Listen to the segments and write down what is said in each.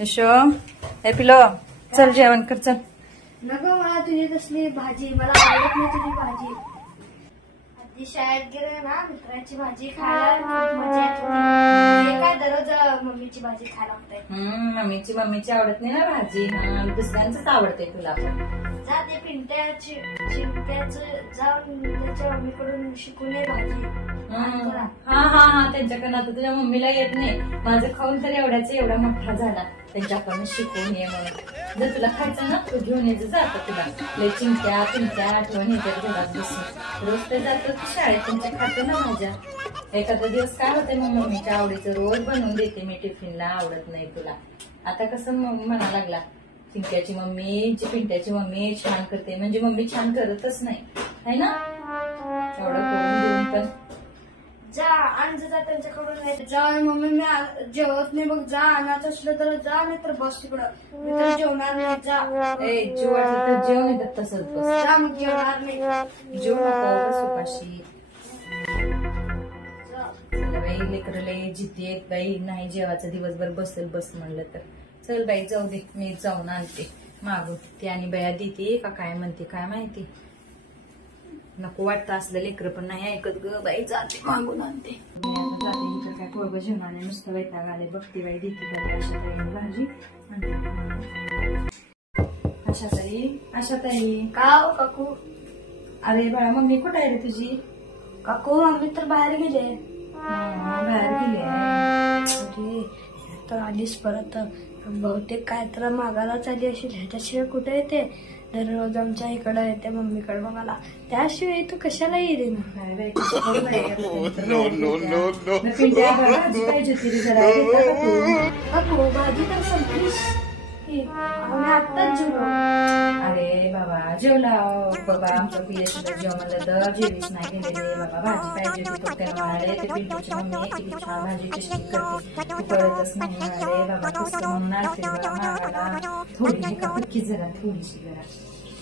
यशो हे पिलो चल जेवण कर चल. नको मला तुझी तसली भाजी मला आवडत नाही तुझी भाजी. आधी शाळेत गेले ना मित्राची भाजी खायला खूप मजा येत होती. काय दररोज मम्मीची भाजी खायला लागते. मम्मीची आवडत नाही ना भाजी. दुसऱ्यांचंच आवडते तुला पण. जा ते चिंट्याच जाऊन त्याच्या मम्मीकडून शिकून ये भाजी. हा त्यांच्याकडनं आता तुझ्या मम्मीला येत नाही. माझं खाऊन तर एवढा मोठा झाला. त्यांच्याकडून शिकवून ये म्हणून. जर तुला खायचं ना तू घेऊन यायचं जातं तुला. लय चिंट्या आठवण येतात घरात बसून. रोज ते जातं शाळेत त्यांच्या खातं ना भाज्या. एखादा दिवस काय होते मग मम्मीच्या आवडीचं रोज बनवून देते मी टिफिनला. आवडत नाही तुला. आता कसं म्हणा लागला पिंट्याची मम्मी छान करते. म्हणजे मम्मी छान करतच नाही है ना. एवढं करून देऊन पण जा आण जा त्यांच्याकडून. जा मम्मी मी जेवत नाही बघ. जा आणायचं असलं तर जा नाही तर बस तिकडं. मी तर जेवणार नाही. जा जेव वाटलं तर जेव नाही तर तसंच बस. जा मग जेवणार नाही. जेव नको उपाशी. बाई लेकरं लय जिद्दी आहेत बाई. नाही जेवायचं दिवसभर बस म्हणलं तर. चल बाई जाऊ दे मी जाऊन आणते मागून. ती आणि बया देते का काय म्हणते काय माहिती. नको वाटतं असलं लेकरं पण नाही ऐकत ग बाई. जाते मागून आणते. जाते इथं काय पोरग जेवणाने नुसतं वैताग आले. बघते बाई देते आशाताईने भाजी. आशाताई का काकू. अरे बाळा मम्मी कुठं आहे रे तुझी. काकू मम्मी तर बाहेर गेले. बाहेर गेले तर आलीच परत. बहुतेक काय तर मागायलाच आली असेल. ह्याच्याशिवाय कुठे येते. दररोज आमच्या इकडे येते मम्मीकडे बघायला. त्याशिवाय तू कशाला येईल ना. काकू भाजी तर संपलीच. आम्ही आत्ताच जेवलो. अरे बाबा जेवला बाबा. आमच्या पिल्ले जेव म्हणलं तर जेवीच नाही गेलेले बाबा. भाजी पाहिजे होती त्याला म्हणाले. ते पिंटूची मम्मी किती छान भाजी टेस्टी करते. तू कळतच नाही म्हणाले बाबा. कसं म्हणून आणते मागायला. थोडी का पिक्की जरा थोडीशी जरा.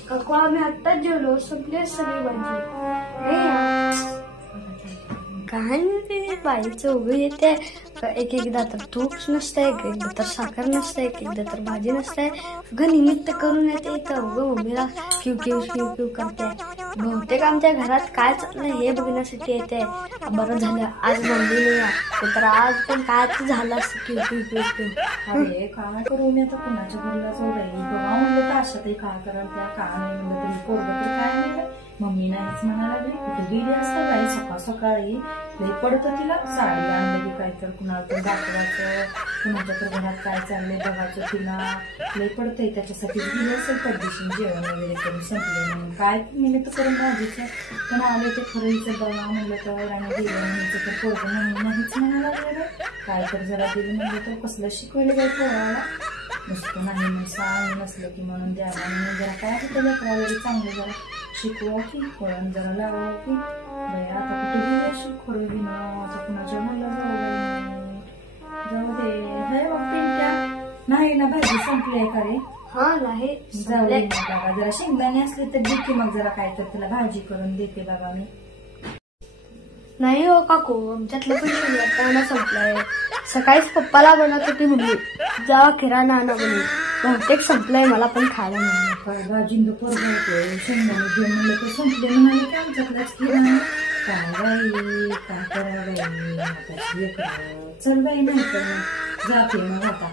काकू आम्ही आत्ताच जेवलो. संपली सगळी भाजी. काय बाईचं उभं येते. एक एकदा तर तूप नसतंय. एक एकदा तर साखर नसतंय. एक एकदा तर भाजी नसतंय. उगं निमित्त करून येते इथं. उगं मम्मीला क्यू करते. बहुतेक आमच्या घरात काय चाललंय हे बघण्यासाठी येते. बरं झालं आज मम्मी नाही तर आज पण काय झालं असतं क्यू. अरे काय करू मी आता कुणाच्या घरला जाऊ राहील बघा म्हणलं तर अशातही काय कराल त्या काय नाही म्हणलं तरी पोरग तर काय नाही. मम्मी नाहीच म्हणायला लागली. कुठे गेली असतं बाई सकाळी लई पडतं तिला. साडी आणलं की काय तर कुणाला तर दाखवायचं. कुणाच्या तर घरात काय चाललंय बघायचं तिला. लई पडतंय. त्याच्यासाठीच गेली असेल परदेशी जेवण वगैरे करून संपले म्हणून. काय मी तर करून भाजीचं पण आले ते खरंच बघा म्हणलं तर. आणि दिलं म्हणायचं तर पोरग नाहीच म्हणायला लागलं. काय तर जरा दिलं म्हणलं तर कसलं शिकवलं बाई पोराला. नुसतं नाही मग सांग नसलं की म्हणून द्यावा. म्हणून जरा काय होतं लेकराला चांगलं जरा शिकवा की वळण जरा लावा की बाई. आता कुठे गेली अशी खरं घेणं. आता कुणाच्या म्हणलं जाऊ दे. हे बघ पिंट्या नाही ना भाजी संपली आहे का रे. हा नाही जाऊ दे बाबा. जरा शेंगदाणे असले तर दे की मग जरा काय तर तुला भाजी करून देते बाबा मी. नाही हो काकू आमच्यातलं पण शेंगदाणा संपलाय. सकाळीच पप्पाला बनवत होती मुली जावा किराणा आणा म्हणून. बहुतेक संपलंय मला पण खायला मिळालं. भाजी पोरगं शेंगदाणे घेऊन म्हणलं तर संपले म्हणाले की आमच्यातलाच किराणा. काय बाई काय करा बाई. चल बाई नाही तर जाते मग आता.